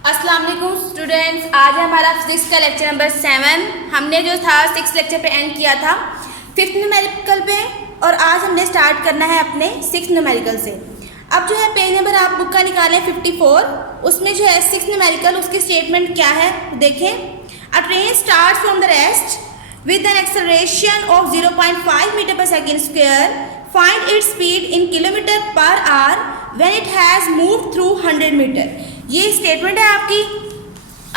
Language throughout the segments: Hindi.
अस्सलाम वालेकुम स्टूडेंट्स, आज है हमारा फिजिक्स का लेक्चर नंबर 7। हमने जो था 6 लेक्चर पे एंड किया था 5th न्यूमेरिकल पे, और आज हमने स्टार्ट करना है अपने 6th न्यूमेरिकल से। अब जो है पेज नंबर आप बुक का निकालें 54, उसमें जो है 6th न्यूमेरिकल उसकी स्टेटमेंट क्या है देखें। A train start from the rest with an acceleration of 0.5 metre per second square, find its speed in kilometre per hour when it has moved through 100 metre. ये स्टेटमेंट है आपकी।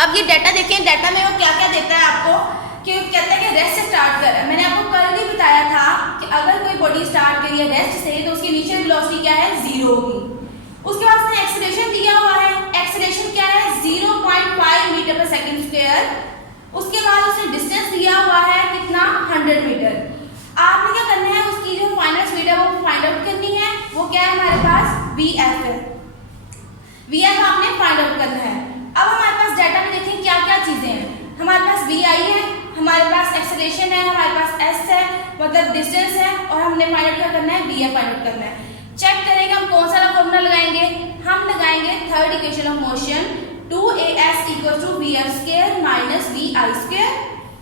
अब ये डाटा देखें, डाटा में वो क्या क्या देता है आपको, कि कहता है कि रेस्ट से स्टार्ट कर। मैंने आपको कल ही बताया था कि अगर कोई बॉडी स्टार्ट करी है रेस्ट से तो उसकी इनिशियल वेलोसिटी क्या है, 0 होगी। उसके बाद उसने एक्सेलरेशन दिया हुआ है, एक्सेलरेशन क्या है 0.5 मीटर पर सेकेंड स्क्वायर। उसके बाद उसने डिस्टेंस दिया हुआ है कितना, 100 मीटर। आपने क्या करना है, उसकी जो फाइनल स्पीड है वो फाइंड आउट करनी है। वो क्या है हमारे पास, VF है। VF आपने फाइंड आउट करना है। अब हमारे पास डाटा में देखें क्या क्या चीजें हैं। हमारे पास VI है, हमारे पास एक्सेलरेशन है, हमारे पास S है मतलब डिस्टेंस है, और हमने फाइंड आउट क्या करना है, VF फाइंड आउट करना है। चेक करेंगे हम कौन सा फॉर्मूला लगाएंगे, हम लगाएंगे third equation of motion 2AS = VF² - VI²।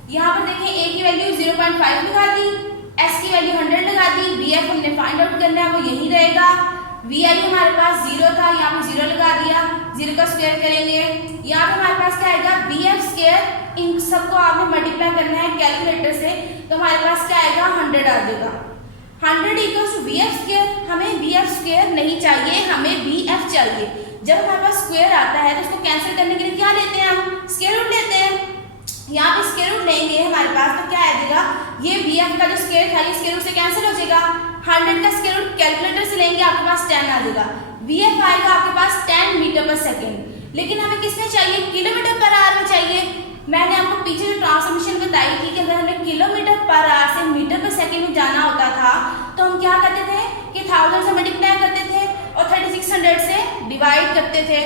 यहाँ पर देखें A की वैल्यू 0.5 लगा दी, S की वैल्यू 100 लगा दी, VF हमने फाइंड आउट करना है, वो यही रहेगा। VI हमारे पास 0 था, यहाँ पे 0 लगा दिया, 0 का स्क्वायर करेंगे, यहाँ पे हमारे पास क्या आएगा, VF²। इन सबको आपने मल्टीप्लाई करना है कैलकुलेटर से, तो हमारे पास क्या आएगा, 100 आ जाएगा। 100 = VF²। हमें VF² नहीं चाहिए, हमें VF चाहिए। जब हमारे पास स्क्वायर आता है तो उसको कैंसिल करने के लिए क्या लेते हैं, हम स्क्वायर रूट लेते हैं। यहाँ पे स्क्वायर रूट लेंगे हमारे पास तो क्या आ जाएगा, ये VF का जो स्क्वायर था ये स्क्वायर रूट से कैंसिल हो जाएगा। 100 का स्क्वायर रूट कैलकुलेटर से लेंगे, आपके पास 10 आ जाएगा। VF आएगा आपके पास 10 मीटर पर सेकेंड। लेकिन हमें किसमें चाहिए, किलोमीटर पर आवर में चाहिए। मैंने आपको पीछे जो ट्रांसफॉर्मेशन बताई थी कि अगर हमें किलोमीटर पर आवर से मीटर पर सेकेंड में जाना होता था तो हम क्या करते थे कि 1000 से मल्टीप्लाई करते थे और 3600 से डिवाइड करते थे।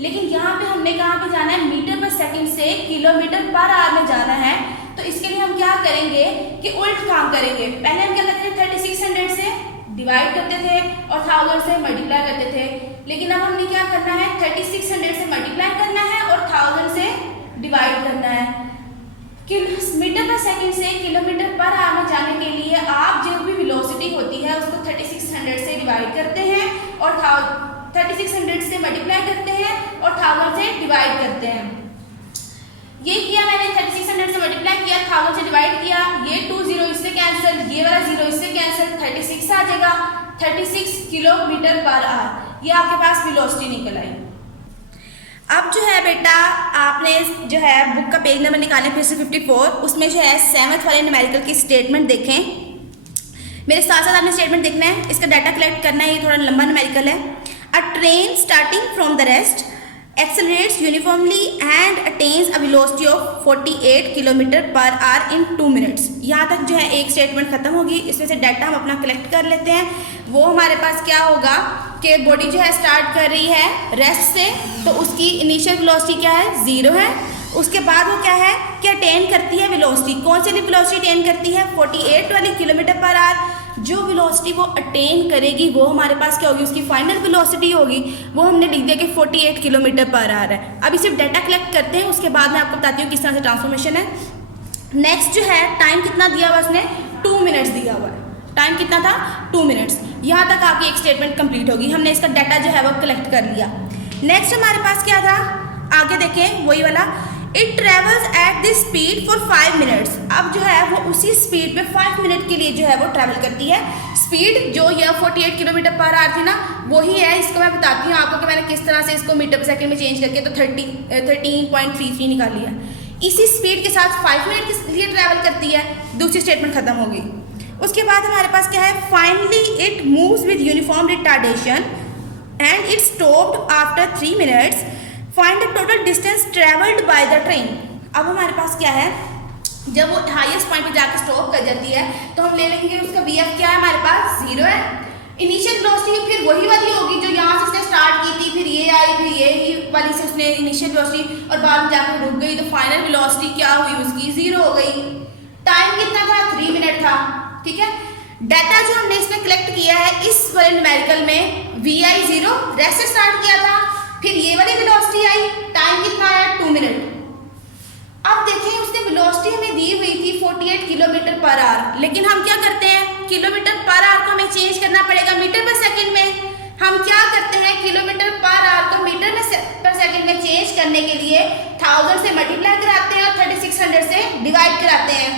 लेकिन यहाँ पे हमने कहाँ पे जाना है, मीटर पर सेकेंड से किलोमीटर पर आवर में जाना है। तो इसके लिए हम क्या करेंगे कि उल्ट काम करेंगे। पहले हम क्या करते थे, 3600 से डिवाइड करते थे और 1000 से मल्टीप्लाई करते थे। लेकिन अब हमने क्या करना है, 3600 से मल्टीप्लाई करना है और 1000 से डिवाइड करना है। मीटर पर सेकेंड से किलोमीटर पर आवर में जाने के लिए आप जो भी वेलोसिटी होती है उसको 3600 से डिवाइड करते हैं और 3600 से मल्टीप्लाई करते हैं और 1000 से डिवाइड करते हैं। ये किया मैंने, 3600 से मल्टीप्लाई किया, 1000 से डिवाइड किया, ये 2 0 इससे कैंसिल, ये वाला 0 इससे कैंसिल, 36 आ जाएगा। 36 किलोमीटर पर आवर, ये आपके पास वेलोसिटी निकल आई। अब जो है बेटा आपने जो है बुक का पेज नंबर निकालें फिर से 54, उसमें जो है 7th वाले न्यूमेरिकल की स्टेटमेंट देखें। मेरे साथ साथ आपने स्टेटमेंट देखना है, इसका डाटा कलेक्ट करना है, ये थोड़ा लंबा न्यूमेरिकल है। A train starting from the rest accelerates uniformly and attains a velocity of 48 kilometre per our in 2 minutes। यहाँ तक जो है एक स्टेटमेंट खत्म होगी। इसमें से डाटा हम अपना कलेक्ट कर लेते हैं। वो हमारे पास क्या होगा कि बॉडी जो है स्टार्ट कर रही है रेस्ट से, तो उसकी इनिशियल वेलोसिटी क्या है, 0 है। उसके बाद वो क्या है कि अटेन करती है वेलोसिटी, कौन सी वेलोसिटी अटेन करती है, 48 वाली किलोमीटर पर आवर। जो वेलोसिटी वो अटेन करेगी वो हमारे पास क्या होगी, उसकी फाइनल वेलोसिटी होगी। वो हमने लिख दिया कि 48 किलोमीटर पर आवर है। अब इसे डाटा कलेक्ट करते हैं, उसके बाद मैं आपको बताती हूँ किस तरह से ट्रांसफॉर्मेशन है। नेक्स्ट जो है टाइम कितना दिया हुआ उसने, 2 मिनट्स दिया हुआ है। टाइम कितना था, 2 मिनट्स। यहाँ तक आपकी एक स्टेटमेंट कंप्लीट होगी। हमने इसका डाटा जो है वो कलेक्ट कर लिया। नेक्स्ट हमारे पास क्या था, आगे देखें वही वाला, it travels at this speed for 5 minutes. अब जो है वो उसी स्पीड पे 5 मिनट के लिए जो है वो ट्रैवल करती है। स्पीड जो ये 48 किलोमीटर पर आवर थी ना, वही है। इसको मैं बताती हूँ आपको कि मैंने किस तरह से इसको मीटर पर सेकंड में चेंज करके तो 13.33 निकाली है। इसी स्पीड के साथ 5 मिनट के लिए ट्रैवल करती है। दूसरी स्टेटमेंट खत्म होगी। उसके बाद हमारे पास क्या है, finally it moves with uniform retardation and it stopped after 3 minutes. Find the total distance travelled by the train. अब हमारे पास क्या है, जब वो हाईएस्ट पॉइंट पे जाकर स्टॉप कर जाती है तो हम ले लेंगे उसका VF क्या है, हमारे पास 0 है। इनिशियल वेलोसिटी फिर वही वाली होगी जो यहाँ से उसने स्टार्ट की थी, फिर ये आई, फिर ये वाली से उसने इनिशियल वेलोसिटी और बाद में जाकर रुक गई, तो फाइनल वेलोसिटी क्या हुई उसकी, 0 हो गई। टाइम कितना था, 3 मिनट था। ठीक है, डाटा जो हमने इसमें कलेक्ट किया है इस वाले न्यूमेरिकल में, VI 0 रेस्ट से स्टार्ट किया था, फिर ये वाली वेलोसिटी आई, टाइम लेकिन हम क्या करते हैं, किलोमीटर पर आवर को हमें चेंज करना पड़ेगा मीटर पर सेकंड में। हम क्या करते हैं, किलोमीटर पर आवर को मीटर पर सेकंड में चेंज करने के लिए 1000 से मल्टीप्लाई कराते हैं और 3600 से डिवाइड कराते हैं।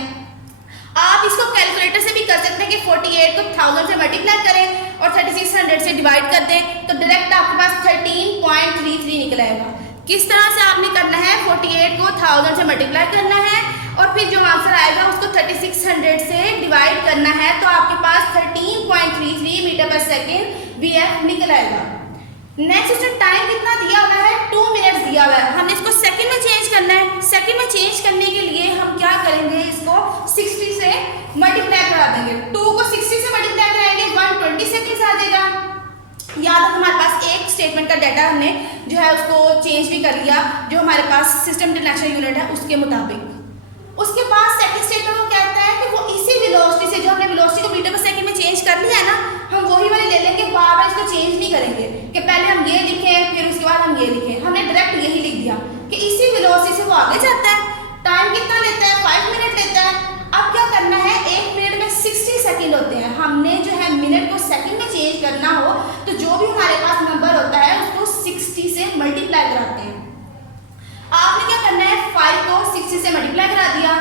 आप इसको कैलकुलेटर से भी कर सकते हैं कि 48 को 1000 से मल्टीप्लाई करें और 3600 से डिवाइड कर दें तो डायरेक्ट आपके पास 13.33 निकल आएगा। किस तरह से आपने करना है, 48 को 1000 से मल्टीप्लाई करना है और फिर जो आंसर आएगा उसको 3600 से डिवाइड करना है तो आपके पास 13.33 मीटर पर सेकेंड VF निकल आएगा। नेक्स्ट उसमें टाइम कितना दिया हुआ है, 2 मिनट्स दिया हुआ है। हमने इसको सेकंड में चेंज करना है। सेकंड में चेंज करने के लिए हम क्या करेंगे, इसको 60 से मल्टीप्लाई करा देंगे। 2 को 60 से मल्टीप्लाई कराएंगे 120 सेकेंड्स आ जाएगा। या तो हमारे पास एक स्टेटमेंट का डाटा हमने जो है उसको चेंज भी कर लिया जो हमारे पास सिस्टम इंटरनेशनल यूनिट है उसके मुताबिक। उसके बाद सेकंड स्टेटमेंट को कहता है कि वो इसी वेलोसिटी से, जो हमने वेलोसिटी को मीटर पर सेकंड में चेंज कर लिया है ना, हम वही वाली ले लेंगे, बार बार इसको चेंज नहीं करेंगे कि पहले हम ये लिखें फिर उसके बाद हम ये लिखें। हमने डायरेक्ट यही लिख दिया कि इसी वेलोसिटी से वो आगे जाता है। टाइम कितना लेता है, 5 मिनट लेता है। अब क्या करना है, 1 मिनट में 60 सेकेंड होते हैं। हमने जो है मिनट को सेकेंड में चेंज करना हो तो जो भी हमारे पास नंबर होता है उसको 60 से मल्टीप्लाई कराते हैं। आपने क्या करना है, 5 को 60 से मल्टीप्लाई करा दिया,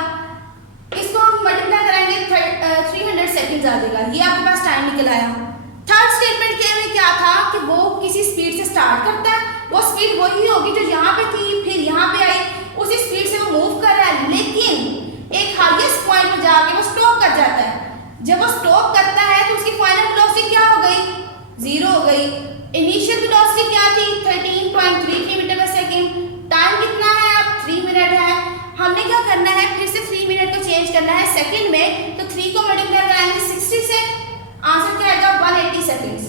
इसको हम मल्टीप्लाई कराएंगे 300 सेकेंड्स आ जाएगा। ये आपके पास टाइम निकल आया। थर्ड स्टेटमेंट के में क्या था कि वो किसी स्पीड से स्टार्ट करता है, वो स्पीड वही होगी जो यहाँ पे थी फिर यहाँ पे आई, उसी स्पीड से वो मूव कर रहा है, लेकिन एक हाईएस्ट पॉइंट पर जाके वो स्टॉप कर जाता है। जब वो स्टॉप करता है तो उसकी फाइनल वेलोसिटी क्या हो गई, 0 हो गई। इनिशियल वेलोसिटी क्या थी, 13.33 मीटर पर सेकेंड। टाइम कितना है, अब 3 मिनट है। हमने क्या करना है, फिर से 3 मिनट को चेंज करना है सेकेंड में, तो 3 को मल्टीप्लाई कराएंगे 60 से, आंसर क्या आएगा 180 सेकेंड्स।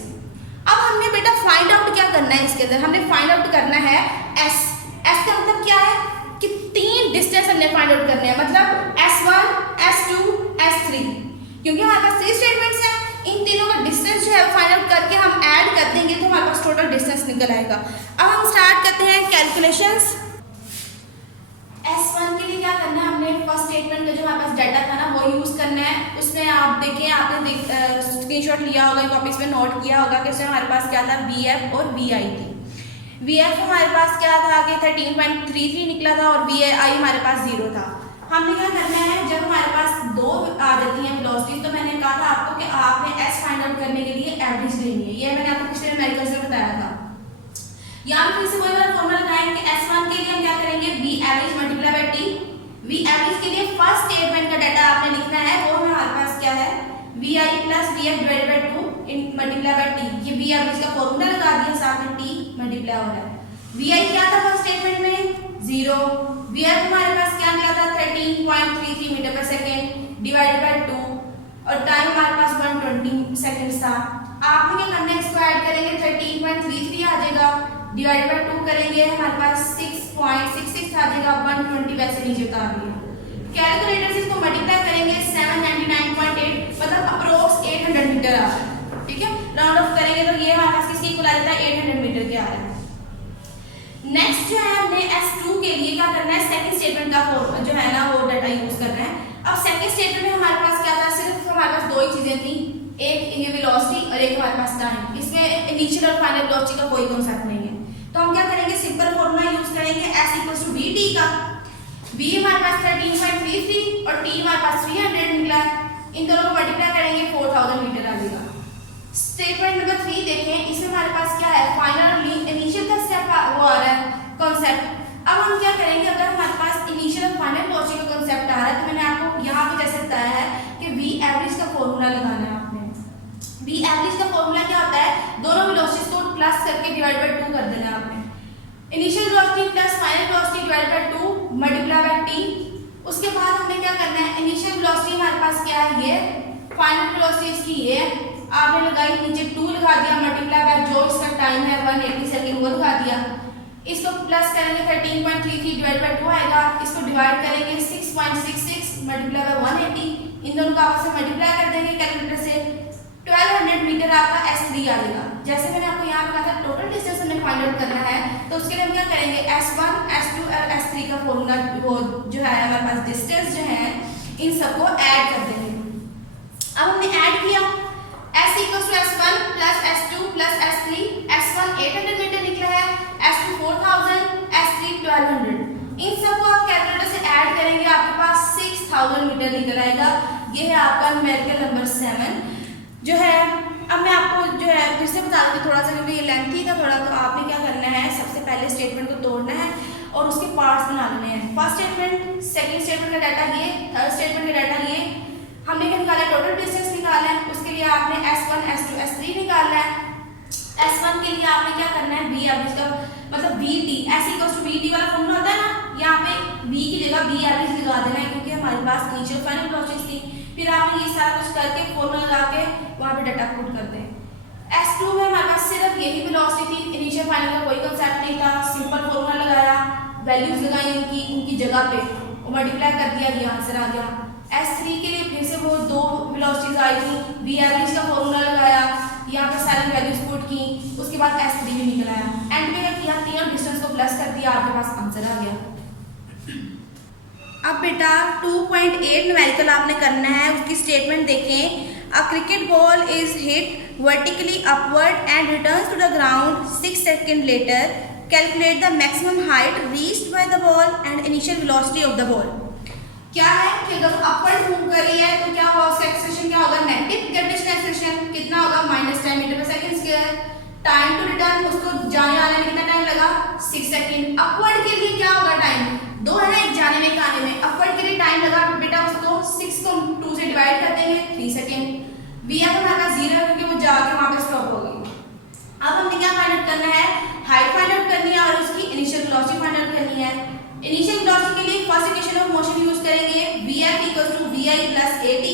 अब हमने बेटा फाइंड आउट क्या करना है, इसके अंदर हमने फाइंड आउट करना है एस। एस का मतलब क्या है कि 3 डिस्टेंस हमने फाइंड आउट करने हैं, मतलब S1, S2, S3, क्योंकि हमारे पास 3 स्टेटमेंट्स हैं। इन तीनों का डिस्टेंस जो है फाइंड आउट करके हम ऐड कर देंगे तो हमारे पास टोटल डिस्टेंस निकल आएगा। अब हम स्टार्ट करते हैं कैलकुलेशंस। S1 के लिए क्या करना है, हमने फर्स्ट स्टेटमेंट का जो हमारे पास डाटा था ना वो यूज़ करना है। उसमें आप देखें, आपने स्क्रीनशॉट लिया होगा, कॉपीज में नोट किया होगा कि उसमें हमारे पास क्या था, VF और VI थी। VF हमारे पास क्या था कि 13.33 निकला था और VI हमारे पास 0 था। हमने क्या करना है, जब हमारे पास 2 आ जाती हैं वेलोसिटी, तो मैंने कहा था आपको कि आपने S फाइंड आउट करने के लिए एवरेज लेनी है। ये मैंने आपको पिछले न्यूमेरिकल से बताया था। यहाँ फिर से वही वाला फॉर्मूला लगाएंगे। S1 के लिए हम क्या करेंगे, V average multiply by T। V average के लिए फर्स्ट स्टेटमेंट का डाटा आपने लिखना है, वो हमारे पास क्या है, VI plus VF divided by 2 multiply by T। ये V एवरेज का फॉर्मूला लगा दिया, साथ में T मल्टीप्लाई हो रहा है। VI क्या था फर्स्ट स्टेटमेंट में, 0। VF हमारे पास क्या निकला था, 13.33 metre per second divided by 2 और टाइम हमारे पास 120 सेकेंड्स था। आपने क्या करना है, इसको ऐड करेंगे 13.33 आ जाएगा, डिवाइड बाय 2 करेंगे हमारे पास 6.66 आ जाएगा, 120 वैसे नीचे उतार दिया। कैलकुलेटर से इसको मल्टीप्लाई करेंगे 799.8, मतलब अप्रोक्स 800 मीटर आ रहा है। ठीक है, राउंड ऑफ करेंगे तो ये हमारे पास किसकी इक्वल आ जाता है, 800 मीटर के आ रहा है। नेक्स्ट जो है हमने S2 के लिए क्या करना है, सेकंड स्टेटमेंट का जो है ना वो डाटा यूज करना है। अब सेकंड स्टेटमेंट में हमारे पास क्या था, सिर्फ हमारे पास 2 ही चीजें थी, एक ये वेलोसिटी और एक हमारे पास टाइम। इसमें इनिशियल और फाइनल वेलोसिटी का कोई कांसेप्ट नहीं है, तो हम क्या करेंगे, सिंपल फॉर्मूला यूज करेंगे S = VT का। V हमारे पास 13.33 और T हमारे पास 300 निकला है, इन दोनों को मल्टीप्लाई करेंगे 4000 मीटर आ जाएगा। स्टेटमेंट नंबर 3 देखें, इसमें हमारे पास क्या है, फाइनल और इनिशियल का स्टेप वो आ रहा है कॉन्सेप्ट। अब हम क्या करेंगे, अगर हमारे पास इनिशियल और फाइनल वेलोसिटी का कॉन्सेप्ट आ रहा है तो मैंने आपको यहाँ पे जैसे बताया है कि V एवरेज का फॉर्मूला लगाना है आपने। V एवरेज का फॉर्मूला क्या होता है, दोनों वेलोसिटीज को प्लस करके डिवाइड बाय 2 कर देना है आपने। Initial velocity plus final velocity divide by 2 multiply by T। उसके बाद हमने क्या करना है, इनिशियल वेलोसिटी हमारे पास क्या है, ये फाइनल वेलोसिटी इसकी ये आपने लगाई, नीचे 2 लगा दिया, मल्टीप्लाई बाय जो इसका टाइम है 180 सेकेंड वो लगा दिया। इसको प्लस करेंगे 13.33 डिवाइड बाय 2 आएगा, इसको डिवाइड करेंगे 6.66 मल्टीप्लाई बाय 180, इन दोनों को आपस में मल्टीप्लाई कर देंगे कैलकुलेटर से, 1200 मीटर आपका S3 आ जाएगा। जैसे मैंने आपको यहाँ पे कहा था टोटल डिस्टेंस हमें फाइंड आउट करना है, तो उसके लिए हम क्या करेंगे, S1, S2 और S3 का फॉर्मूला वो जो है हमारे पास डिस्टेंस जो है इन सबको ऐड कर देंगे। अब हमने ऐड किया S equals to S1 plus S2 plus S3, S1 800 meter निकला है, S2 4000, S3 1200। इन सबको आप कैलकुलेटर से ऐड करेंगे, आपके पास 6000 मीटर निकल आएगा। ये है आपका न्यूमेरिकल नंबर 7 जो है। अब मैं आपको जो है फिर से बता दूँगी थोड़ा सा, क्योंकि ये लेंथी था थोड़ा, तो आपने क्या करना है, सबसे पहले स्टेटमेंट को तोड़ना है और उसके पार्ट्स बना लेने हैं। फर्स्ट स्टेटमेंट, सेकंड स्टेटमेंट का डाटा ये, थर्ड स्टेटमेंट का डाटा ये। हमने क्या निकाला, टोटल डिस्टेंस निकाला है, उसके लिए आपने S1 S2 S3 निकालना है। S1 के लिए आपने क्या करना है, V एवरेज का मतलब VT, S equals to VT वाला फॉर्मूला होता है ना, यहाँ पे V की जगह V एवरेज लगा देना है, क्योंकि हमारे पास इनिशियल फाइनल वेलोसिटी थी। फिर आपने ये सारा कुछ करके फॉर्मूला लगा के वहाँ पे डाटा पुट कर दें। S2 में हमारे पास सिर्फ यही वेलोसिटी थी, इनिशियल फाइनल का कोई कंसेप्ट नहीं था, सिंपल फॉर्मूला लगाया, वैल्यूज लगाई उनकी जगह पे और मल्टीप्लाई कर दिया, ये आंसर आ गया। S3 के लिए फिर से वो दो वेलोसिटीज आई थी, V एवरेज का फॉर्मूला लगाया, यहाँ पर सारी वैल्यूज पुट की, उसके बाद S3 भी निकल आया। एंड में क्या किया, तीनों डिस्टेंस को प्लस कर दिया, आपके पास आंसर आ गया। अब बेटा 2.8 न्यूमेरिकल आपने करना है, उसकी स्टेटमेंट देखें। A cricket ball is hit vertically upward and returns to the ground 6 second later. Calculate the maximum height reached by the ball and initial velocity of the ball. क्या है कि अगर अपवर्ड मूव कर रही है तो क्या होगा, उसका एक्सेलरेशन क्या होगा, नेगेटिव ग्रेविटेशनल एक्सेलरेशन कितना होगा, -10 meter per second square. Time to return, उसको जाने आने में कितना टाइम लगा, 6 सेकंड। अपवर्ड के लिए क्या होगा, टाइम दो है ना, एक जाने में एक आने में, अपवर्ड के लिए टाइम लगा बेटा, उसको 6 को 2 से डिवाइड कर देंगे, 3 सेकंड। वी एफ हमारा 0 है क्योंकि वो जाकर वहां पे स्टॉप हो गई। अब हमने क्या फाइंड आउट करना है, हाइट फाइंड आउट करनी है और उसकी इनिशियल वेलोसिटी फाइंड आउट करनी है। इनिशियल वेलोसिटी के लिए first equation of motion use करेंगे, Vf = Vi + At।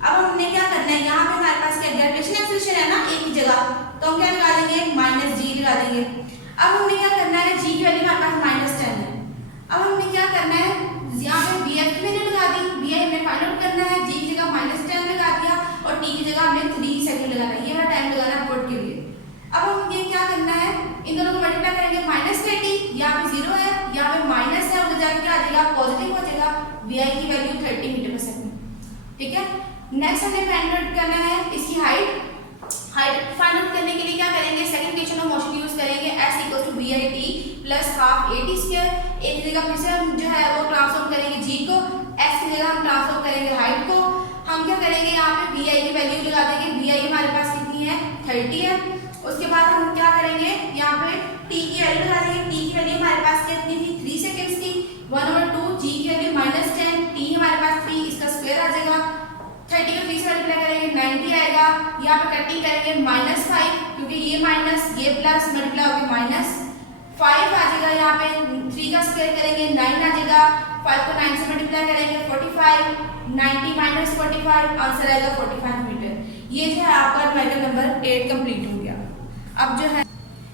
अब हमने क्या करना है, यहाँ पे हमारे पास क्या ग्रेविटेशनल एक्सेलरेशन है ना एक ही जगह, तो हम क्या निकालेंगे, -g लगा देंगे। अब हमने क्या करना है, g की वैल्यू हमारे पास -10 है। अब हमने क्या करना है, यहाँ पे Vf की वैल्यू लगा दी, Vi हमें फाइंड आउट करना है, g की जगह -10 लगा दिया और t की जगह हमें 3 सेकंड लगाना है, ये वाला टाइम लगाना है अपवर्ड के लिए। अब हम ये क्या करना है, इन दोनों को मल्टीप्लाई करेंगे, -30 यहाँ पे 0 है, यहाँ पे माइनस है, उधर जाके क्या आ जाएगा, पॉजिटिव हो जाएगा। Vi की वैल्यू 30 मीटर पर सेकंड। ठीक है, नेक्स्ट हमें फाइंड आउट करना है इसकी हाइट फाइंड आउट करने के लिए क्या करेंगे, second equation of motion use करेंगे, S = VIT + ½ AT²। एक जगह फिर से हम जो है वो ट्रांसफॉर्म करेंगे g को, s की जगह हम ट्रांसफॉर्म करेंगे हाइट को। हम क्या करेंगे, यहाँ पे Vi की वैल्यू लगा देंगे, Vi हमारे पास कितनी है, 30 है। उसके बाद हम क्या करेंगे, यहाँ पे t की वैल्यू लगा देंगे, t की वैल्यू हमारे पास कितनी थी, 3 सेकंड्स थी, 1/2, g की वैल्यू -10, t हमारे पास 3, इसका स्क्वायर आ जाएगा, 30 को 3 से मल्टीप्लाई करेंगे 90 आएगा। यहाँ पे कटिंग करेंगे -5, क्योंकि ये माइनस ये प्लस मल्टीप्लाई होकर -5 आ जाएगा। यहाँ पे 3 का स्क्वायर करेंगे 9 आ जाएगा, 5 को 9 से मल्टीप्लाई करेंगे 45, 90 - 45 आंसर आएगा 45 मीटर। ये जो है आपका न्यूमेरिकल नंबर 8 कंप्लीट हो गया। अब जो है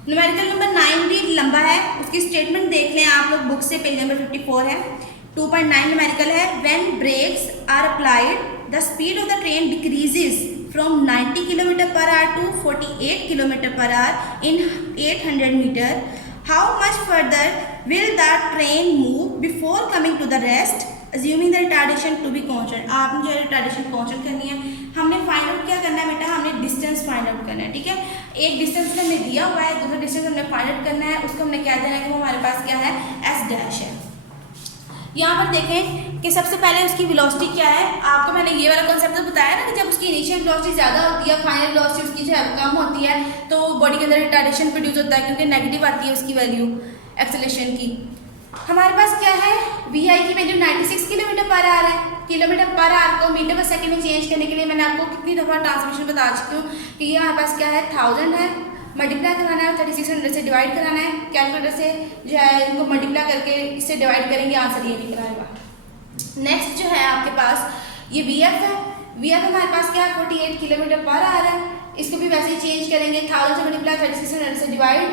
न्यूमेरिकल नंबर 9 भी लंबा है, उसकी स्टेटमेंट देख लें आप लोग, बुक से पेज नंबर 54 है। 2.9 न्यूमेरिकल है, when brakes are applied the speed of the train decreases from 90 km/h to 48 km/h in 800 meter. How much further will the train move before coming to the rest, assuming the retardation to be constant? आपने जो रिटार्डेशन कांस्टेंट करनी है, हमने फाइंड आउट क्या करना है बेटा, हमने डिस्टेंस फाइंड आउट करना है। ठीक है, एक डिस्टेंस हमने दिया हुआ है, दूसरा डिस्टेंस हमने फाइंड आउट करना है, उसको हमने क्या देना है कि वो हमारे पास क्या है, S' है। यहाँ पर देखें कि सबसे पहले उसकी वेलोसिटी क्या है, आपको मैंने ये वाला कॉन्सेप्ट तो बताया ना कि जब उसकी इनिशियल वेलोसिटी ज़्यादा होती है, फाइनल वेलोसिटी उसकी जो है कम होती है, तो बॉडी के अंदर रिटार्डेशन प्रोड्यूस होता है, क्योंकि नेगेटिव आती है उसकी वैल्यू एक्सेलरेशन की। हमारे पास क्या है, Vi की वैल्यू 96 km/h है। km/h को मीटर पर सेकंड में चेंज करने के लिए मैंने आपको कितनी दफ़ा ट्रांसफॉर्मेशन बता चुकी हूँ कि ये हमारे पास क्या है, 1000 है, मल्टीप्लाई कराना है, 3600 से डिवाइड कराना है, कैलकुलेटर से जो है इनको मल्टीप्लाई करके इससे डिवाइड करेंगे, आंसर ये निकल आएगा। नेक्स्ट जो है आपके पास ये Vf है, Vf हमारे पास क्या है, 48 km/h है, इसको भी वैसे ही चेंज करेंगे, 1000 से मल्टीप्लाई 3600 से डिवाइड,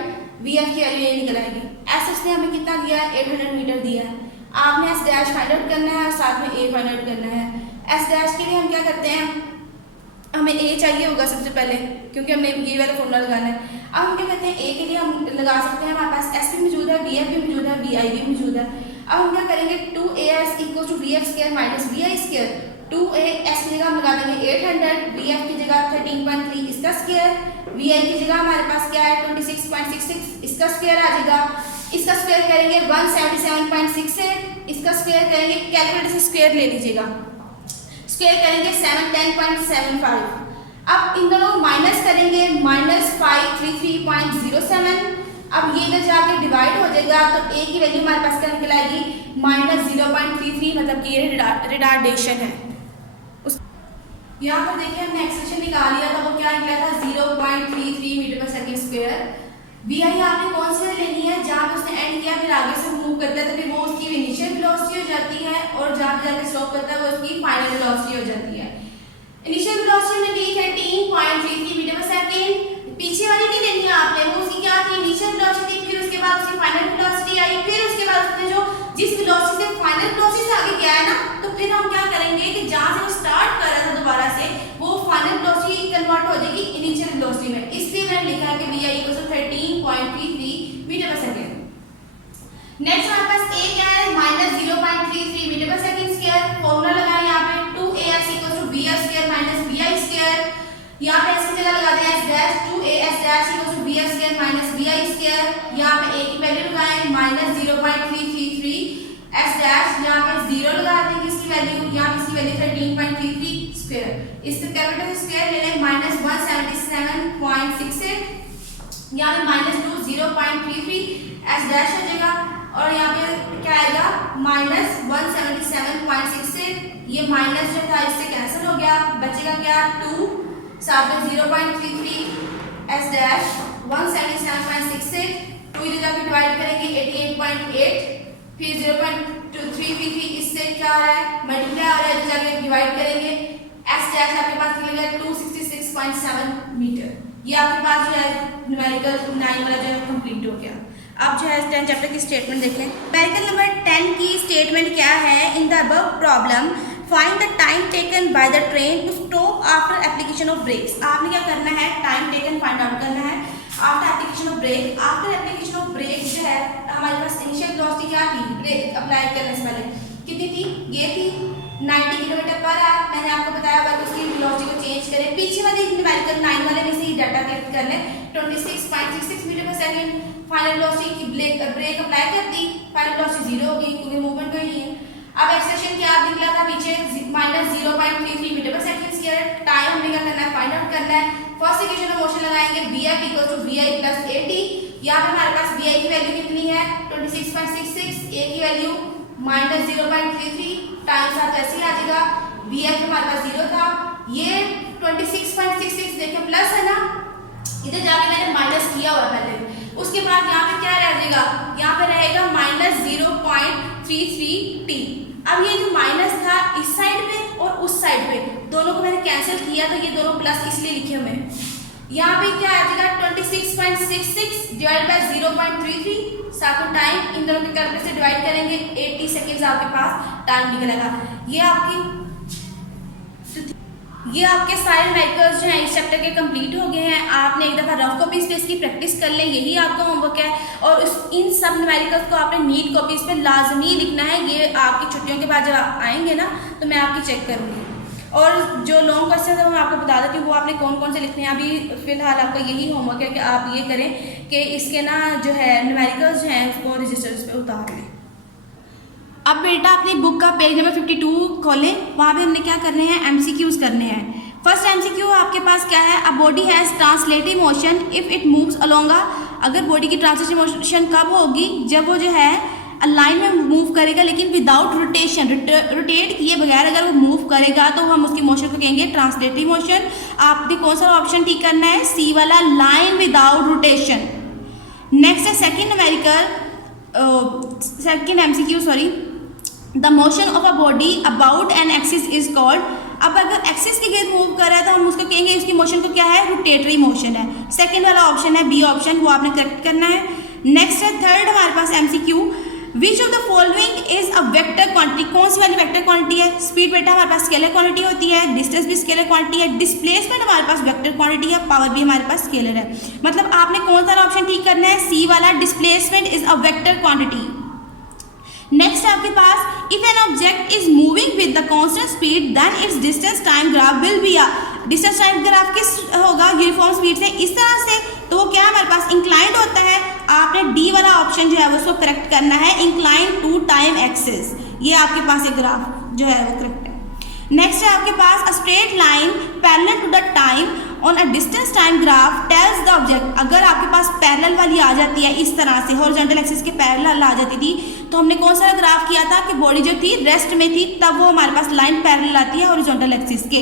Vf की वैल्यू ये निकल आएगी। एस ने हमें कितना दिया है, 800 मीटर दिया है। आपने S' फाइंड आउट करना है और साथ में A फाइंड आउट करना है। S' के लिए हम क्या करते हैं, हमें A चाहिए होगा सबसे पहले, क्योंकि हमने ये वाला फॉर्मूला लगाना है। अब हम क्या करते हैं, A के लिए हम लगा सकते हैं, हमारे पास S भी मौजूद है, Vf भी मौजूद है, Vi भी मौजूद है। अब हम क्या करेंगे, 2as = Vf² - Vi²। 2AS की जगह हम लगा देंगे 800, VF की जगह 13.3 इसका स्क्वायर, VI की जगह हमारे पास क्या है 26.66 इसका स्क्वायर आ जाएगा। इसका स्क्वायर करेंगे 177.68, इसका स्क्वायर करेंगे, कैलकुलेटर से स्क्वायर ले लीजिएगा, स्क्वायर करेंगे 710.75। अब इन दोनों माइनस करेंगे -533.07। अब ये इधर जाके डिवाइड हो जाएगा तो A की वैल्यू हमारे पास क्या निकल आएगी -0.33, मतलब कि ये रिटार्डेशन है। यहाँ पर देखिए हमने एक्सप्रेशन निकाल लिया था, वो क्या निकला था 0.33 metre per second square. VI आपने कौन सी लेनी है, जहाँ पे उसने एंड किया फिर आगे से मूव करता है तो फिर वो उसकी इनिशियल वेलोसिटी हो जाती है, और जहाँ पे जाके स्टॉप करता है वो उसकी फाइनल वेलोसिटी हो जाती है। इनिशियल वेलोसिटी में दी 13.33 मीटर पर सेकेंड, पीछे वाली नहीं लेनी है आपने, वो उसकी क्या थी इनिशियल वेलोसिटी, फिर उसके बाद उसकी फाइनल वेलोसिटी आई, फिर उसके बाद उसने जो जिस वेलोसिटी से फाइनल वेलोसिटी से आगे गया है ना, तो फिर हम क्या करेंगे कि जहाँ से वो स्टार्ट कर रहा था दोबारा से वो फाइनल वेलोसिटी कन्वर्ट हो जाएगी इनिशियल वेलोसिटी में। इसलिए मैंने लिखा है कि VI = 13.33 metre per second. Next हमारे पास A क्या है -0.33 metre per second square. Formula लगाएं यहाँ पे 2AS = VF² - VI²। यहाँ पे S की जगह लगा दें S dash, 2AS dash = VF² - VI²। यहाँ पे A की वैल्यू लगाएं -0.333 S डैश, यहाँ पे 0 लगा देंगे इसकी वैल्यू, यहाँ पे इसकी वैल्यू 13.33 स्क्वायर। इससे कैपिटल स्क्वायर ले लें -177.68, यहाँ पे -0.33 S डैश हो जाएगा, और यहाँ पे क्या आएगा -177.68। ये माइनस जो था इससे कैंसिल हो गया, बचेगा क्या 2, साथ में 0.33 S डैश 177.68, 2 इधर जाके डिवाइड करेंगे 88.8, फिर 0.333 इससे क्या आ रहा है मल्टीप्लाई आ रहा है, इधर जाके डिवाइड करेंगे S डैश आपके पास मिलेगा 266.7 मीटर। ये आपके पास जो है न्यूमेरिकल 9 वाला जो है कंप्लीट हो गया। अब जो है 10 चैप्टर की स्टेटमेंट देखें। न्यूमेरिकल नंबर 10 की स्टेटमेंट क्या है, in the above problem find the time taken by the train to stop after application of brakes. आपने क्या करना है, टाइम टेकन फाइंड आउट करना है after application of brake. After application of brake जो है हमारे पास इनिशियल वेलोसिटी क्या थी, ब्रेक अप्लाई करने से पहले कितनी थी, ये थी 90 किलोमीटर पर आवर। मैंने आपको बताया अगर उसकी वेलोसिटी को चेंज करें, पीछे वाले न्यूमेरिकल 9 वाले में से ही डाटा कलेक्ट कर लें 26.66 metre per second. Final velocity की ब्रेक अप्लाई कर दी, फाइनल वेलोसिटी 0 हो गई क्योंकि मूवमेंट कोई नहीं है। अब एक्सेलेरेशन क्या निकला था पीछे -0.33 metre per second square. Time हमें क्या करना है, फाइंड आउट करना है। फर्स्ट इक्वेशन में मोशन लगाएंगे VF = VI + AT। यहाँ पे हमारे पास VI की वैल्यू कितनी है 26.66, A की वैल्यू -0.33, टाइम साथ ऐसे ही आ जाएगा। VF हमारे पास 0 था, ये 26.66 देखिए प्लस है ना, इधर जाके मैंने माइनस किया हुआ पहले। उसके बाद यहाँ पे क्या रह जाएगा, यहाँ पे रहेगा -0.33T। अब ये जो माइनस था इस साइड पे और उस साइड पे दोनों को मैंने कैंसिल किया तो ये दोनों प्लस इसलिए लिखे हुए हैं। यहाँ पे क्या आ जाएगा 26.66 डिवाइड बाय 0.33, साथ में टाइम इन दोनों के कैलकुलेटर से डिवाइड करेंगे 80 सेकेंड्स आपके पास टाइम निकलेगा। ये आपके सारे न्यूमेरिकल्स जो हैं इस चैप्टर के कंप्लीट हो गए हैं। आपने एक दफ़ा रफ कॉपीज पे इसकी प्रैक्टिस कर लें, यही आपका होमवर्क है। और इन सब न्यूमेरिकल्स को आपने नीट कॉपीज पे लाजमी लिखना है। ये आपकी छुट्टियों के बाद जब आप आएंगे ना तो मैं आपकी चेक करूँगी। और जो लॉन्ग क्वेश्चन है वो मैं आपको बता देती हूँ वो आपने कौन कौन से लिखने हैं। अभी फ़िलहाल आपका यही होमवर्क है कि आप ये करें कि इसके ना जो है न्यूमेरिकल्स जो हैं उसको रजिस्टर्स पे उतार लें। अब बेटा अपनी बुक का पेज नंबर 52 खोलें, वहाँ पे हमने क्या करने हैं, MCQs करने हैं। फर्स्ट MCQ आपके पास क्या है, a body has translative motion if it moves along. अगर बॉडी की ट्रांसलेटिव मोशन कब होगी, जब वो जो है लाइन में मूव करेगा लेकिन विदाउट रोटेशन, रोटेट किए बगैर अगर वो मूव करेगा तो हम उसकी मोशन को कहेंगे ट्रांसलेटिव मोशन। आपने कौन सा ऑप्शन ठीक करना है, सी वाला, लाइन विदाउट रोटेशन। नेक्स्ट है second MCQ the motion of a body about an axis is called. अब अगर एक्सिस के गिर्द मूव कर रहा है तो हम उसको कहेंगे इसकी मोशन को क्या है, रोटेटरी मोशन है। सेकंड वाला ऑप्शन है बी ऑप्शन, वो आपने करेक्ट करना है। नेक्स्ट है थर्ड हमारे पास MCQ, which of the following is a vector quantity. कौन सी वाली वेक्टर क्वांटिटी है, स्पीड बेटा हमारे पास स्केलर क्वांटिटी होती है, डिस्टेंस भी स्केलर क्वांटिटी है, डिस्प्लेसमेंट हमारे पास वेक्टर क्वांटिटी है, पावर भी हमारे पास स्केलर है। मतलब आपने कौन सा ऑप्शन ठीक करना है, सी वाला, displacement is a vector quantity. Next है आपके पास if an object is moving with the constant speed then its distance time graph will be a distance time graph किस होगा यूनिफॉर्म स्पीड से, इस तरह से, तो वो क्या हमारे पास इंक्लाइंड होता है। आपने डी वाला ऑप्शन जो है वो उसको करेक्ट करना है, इंक्लाइंड टू टाइम एक्सिस, ये आपके पास एक ग्राफ जो है वो करेक्ट है। नेक्स्ट है आपके पास a straight line parallel to the time on a distance time graph tells the object, अगर आपके पास पैरेलल वाली आ जाती है इस तरह से, हॉरिजॉन्टल एक्सिस के पैरेलल आ जाती थी, तो हमने कौन सा ग्राफ किया था कि बॉडी जो थी रेस्ट में थी, तब वो हमारे पास लाइन पैरेलल आती है हॉरिजॉन्टल एक्सिस के,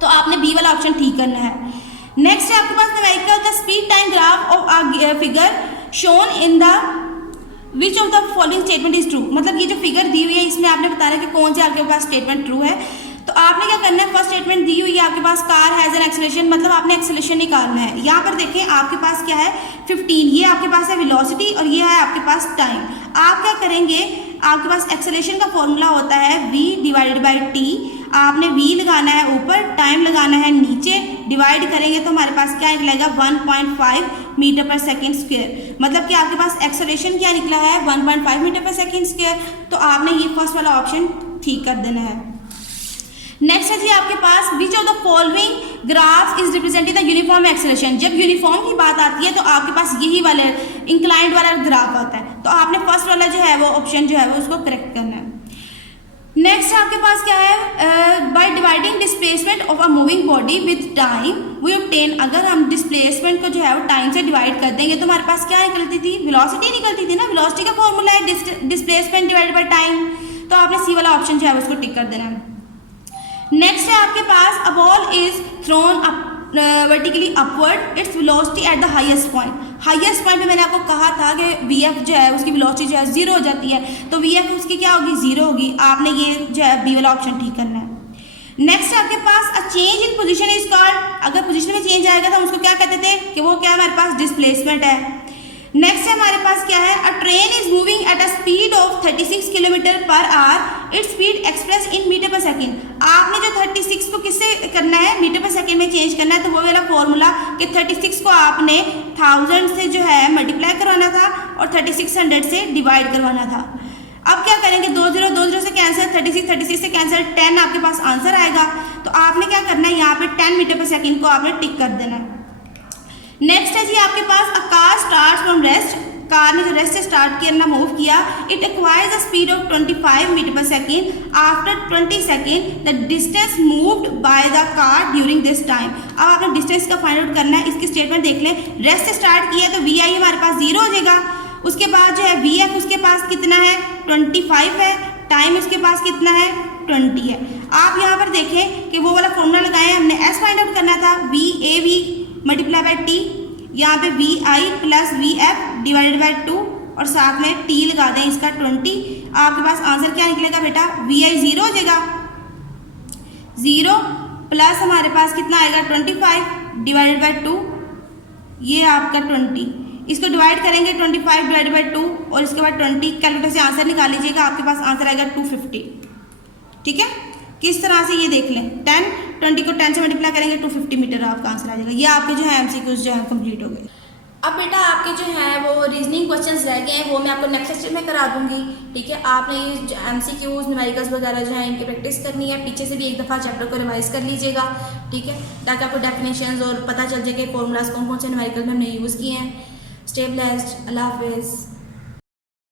तो आपने बी वाला ऑप्शन ठीक करना है। नेक्स्ट है आपके पास numerical the speed time graph of a figure shown in the which of the following statement is true, मतलब ये जो फिगर दी हुई है इसमें आपने बताया कि कौन से आपके पास स्टेटमेंट ट्रू है। तो आपने क्या करना है, फर्स्ट स्टेटमेंट दी हुई है आपके पास कार हैज़ एन एक्सेलरेशन, मतलब आपने एक्सेलरेशन निकालना है। यहाँ पर देखें आपके पास क्या है 15, ये आपके पास है वेलोसिटी और ये है आपके पास टाइम। आप क्या करेंगे, आपके पास एक्सेलरेशन का फॉर्मूला होता है v डिवाइडेड बाई टी, आपने v लगाना है ऊपर, टाइम लगाना है नीचे, डिवाइड करेंगे तो हमारे पास क्या निकलेगा 1.5 मीटर पर सेकेंड स्क्वायर, मतलब कि आपके पास एक्सेलरेशन क्या निकला है 1.5 मीटर पर सेकेंड स्क्वायर, तो आपने ये फर्स्ट वाला ऑप्शन ठीक कर देना है। नेक्स्ट है जी आपके पास which of the following graph is representing the uniform acceleration, जब यूनिफॉर्म की बात आती है तो आपके पास यही वाले इंक्लाइंड वाला ग्राफ आता है, तो आपने फर्स्ट वाला जो है वो ऑप्शन जो है वो उसको करेक्ट करना है। नेक्स्ट आपके पास क्या है, by dividing displacement of a moving body with time we obtain, अगर हम डिस्प्लेसमेंट को जो है वो टाइम से डिवाइड कर देंगे तो हमारे पास क्या निकलती थी, वेलोसिटी निकलती थी ना, वेलोसिटी का फॉर्मूला है डिस्प्लेसमेंट डिवाइडेड बाय टाइम, तो आपने सी वाला ऑप्शन जो है उसको टिक कर देना है। नेक्स्ट है आपके पास a ball is thrown up vertically upward, its velocity at the highest point, highest point पे मैंने आपको कहा था कि वीएफ जो है उसकी वेलोसिटी जो है 0 हो जाती है, तो वीएफ उसकी क्या होगी 0 होगी, आपने ये जो है बी वाला ऑप्शन ठीक करना है। नेक्स्ट है आपके पास a change in position is called, अगर पोजीशन में चेंज आएगा तो हम उसको क्या कहते थे कि वो क्या हमारे पास डिस्प्लेसमेंट है। नेक्स्ट है हमारे पास क्या है, a train is moving at a speed of 36 kilometer per hour, its speed express in meter per second, आपने जो 36 को किससे करना है मीटर पर सेकेंड में चेंज करना है, तो वो वाला फॉर्मूला कि 36 को आपने 1000 से जो है मल्टीप्लाई करवाना था और 3600 से डिवाइड करवाना था। अब क्या करेंगे, 20 से कैंसिल, 36 से कैंसिल, 10 आपके पास आंसर आएगा, तो आपने क्या करना है यहाँ पे 10 मीटर पर सेकेंड को आपने टिक कर देना है। नेक्स्ट है जी आपके पास a car start from rest, car ने जो रेस्ट से स्टार्ट करना मूव किया, it acquires a speed of 25 metre per second after 20 second the distance moved by the car during this time. अब आपने डिस्टेंस का फाइंड आउट करना है, इसकी स्टेटमेंट देख लें, रेस्ट से स्टार्ट किया तो वी आई हमारे पास 0 हो जाएगा, उसके बाद जो है वी एफ उसके पास कितना है 25 है, टाइम उसके पास कितना है 20 है। आप यहाँ पर देखें कि वो वाला फॉर्मूला लगाए, हमने एस फाइंड आउट करना था, v a v multiply by t, यहाँ पे v i plus v f divided by 2 और साथ में टी लगा दें इसका 20, आपके पास आंसर क्या निकलेगा बेटा, वी आई 0 हो जाएगा, 0 प्लस हमारे पास कितना आएगा 25 डिवाइडेड बाई 2, ये आपका 20, इसको डिवाइड करेंगे 25 डिवाइडेड बाई 2 और इसके बाद 20, कैलकुलेटर से आंसर निकाल लीजिएगा, आपके पास आंसर आएगा 250। ठीक है, किस तरह से ये देख लें, 20 को 10 से मल्टीप्लाई करेंगे 250 मीटर आपका आंसर आ जाएगा। ये आपके जो है एमसीक्यूज जो है कंप्लीट हो गए। अब बेटा आपके जो है वो रीजनिंग क्वेश्चंस रह गए हैं, वो मैं आपको नेक्स्ट लेक्चर में करा दूंगी। ठीक है, आपने ये एमसीक्यूज न्यूमेरिकल्स वगैरह जो है इनकी प्रैक्टिस करनी है, पीछे से भी एक दफ़ा चैप्टर को रिवाइज कर लीजिएगा। ठीक है, ताकि आपको डेफिनेशंस और पता चल जाए कि फॉर्मूलाज कौन कौन से न्यूमेरिकल में हमने यूज़ किए हैं। स्टे ब्लेस्ड, अल्लाह हाफिज़।